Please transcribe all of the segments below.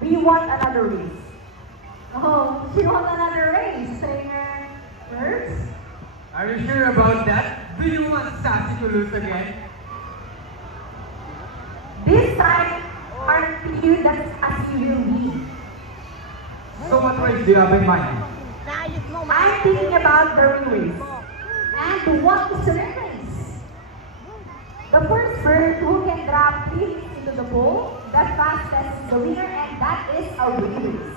we want another race. Oh, she won another race, trainer Birds. Are you sure about that? Do you want Sassy to lose again? This time, aren't you that's as you will be? So what race do you have in mind? I'm thinking about the ring race. And what is the ring race? The first bird who can drop 3 hits into the bowl, the fastest is the winner, and that is a ring race.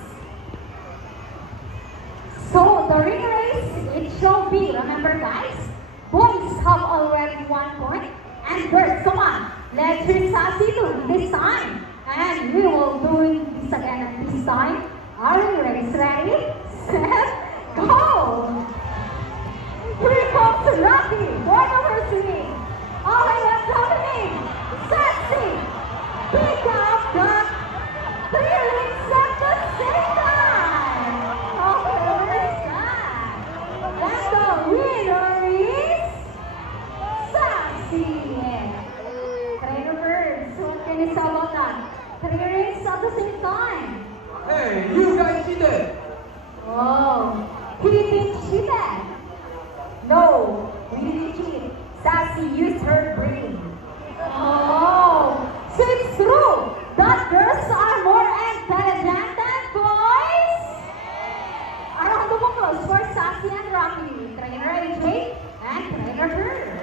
So the ring race, it shall be, remember guys, boys have already 1 point, and girls, come on, let's hear Sassy to this time. And we will do this again at this time. Our ring race, ready, set, go! Here comes Rocky, boy number 3. All right, what's happening? Sassy, pick up the 3 rings at the same time. Okay, where's that? And the winner is Sassy. Trainer Birds, what can you say about that? 3 rings at the same time. Hey, you guys cheated! Oh, he didn't cheat that. No, we didn't cheat. Sassy used her brain. Oh, so it's true that girls are more intelligent than boys? A round of applause for Sassy and Rocky, Trainer AJ and Trainer Bird.